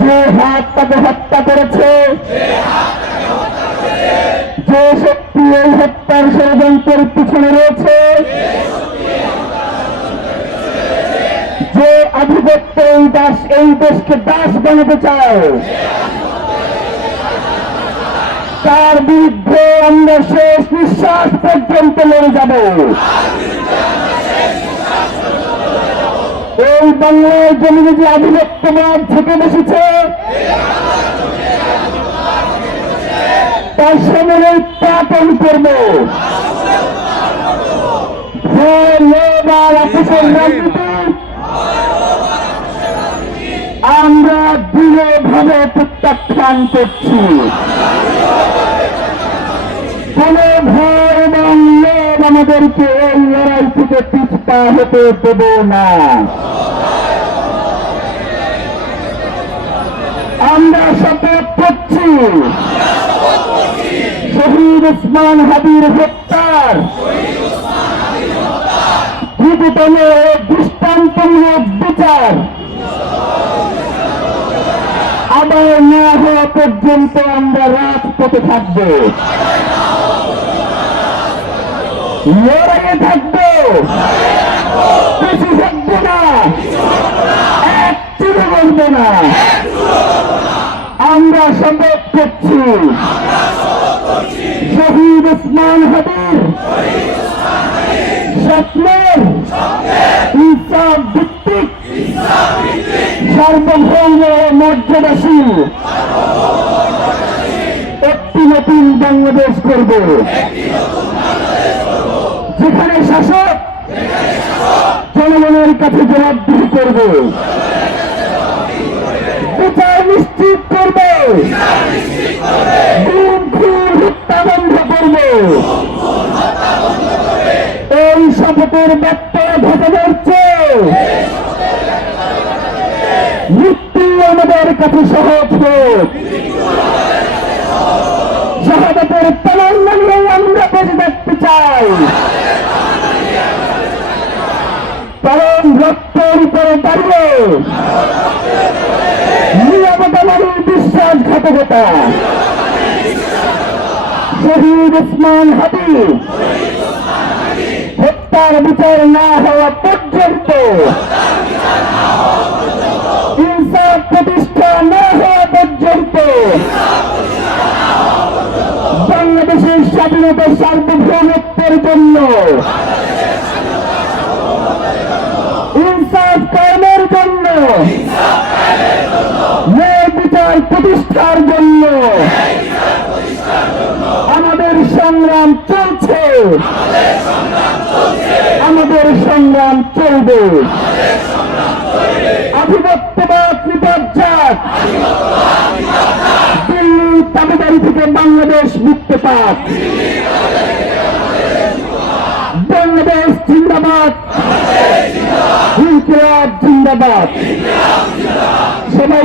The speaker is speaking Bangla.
যে হাত তাকে হত্যা করেছে, যে শক্তি এই হত্যার ষড়যন্ত্রের পিছনে রয়েছে, যে আধিপত্য এই দেশকে দাস বানাতে চায়, তার বিরুদ্ধে আমরা শেষ নিঃশ্বাস পর্যন্ত লড়ে যাব। এই বাংলায় জমিনে যে আধিপত্যবাদ থেকে বসেছে, তার সামনে উৎপাদন করব। রাজনীতি আমরা দৃঢ়ভাবে প্রত্যাখ্যান করছি। কোন ভয় এবং লোভ আমাদেরকে এই লড়াই থেকে পিছপা হতে দেব না। আমরা শপথ করছি শহীদ ওসমান হাদির হত্যার দ্রুততম দৃষ্টান্তমূলক বিচার আদায় না হওয়া পর্যন্ত আমরা রাজপথে থাকবো, লড়াইয়ে থাকবো, কিছু থাকবো না, এক চুরো বলবো না। আমরা শপথ করছি শহীদ ওসমান হাদির স্বপ্নের ইনসাফ ভিত্তিক সার্বভৌম মর্যাদাশীল একটি নতুন বাংলাদেশ করব, যেখানে শাসক জনগণের কাছে জবাবদিহি করবে, বিচার নিশ্চিত করবে, গুম খুন হত্যা বন্ধ করবে। এই শপথের বার্তা ঘটানোর চেয়ে মৃত্যু আমাদের কাছে সহজ হোক। শাহাদাতের তামান্না নিয়ে আমরা বেঁচে থাকতে চাই, কারণ রক্তের উপরে দাঁড়িয়ে নিরাপত্তা মানের বিশ্বাসঘাতকতা শহীদ ওসমান হাদি হত্যার বিচার না হওয়া পর্যন্ত, ইনসাফ প্রতিষ্ঠা না হওয়া পর্যন্ত বাংলাদেশের স্বাধীনতা সার্বভৌমত্বের জন্য, ইনসাফ কায়েমের জন্য, ন্যায় বিচার প্রতিষ্ঠার জন্য আমাদের সংগ্রাম চলছে, আমাদের সংগ্রাম চলবে। আধিপত্যবাদ নিপজ্জাত, দিল্লির দাবিদারি থেকে বাংলাদেশ মুক্ত পাক। বাংলাদেশ জিন্দাবাদ, ইনকিলাব জিন্দাবাদ। সবাই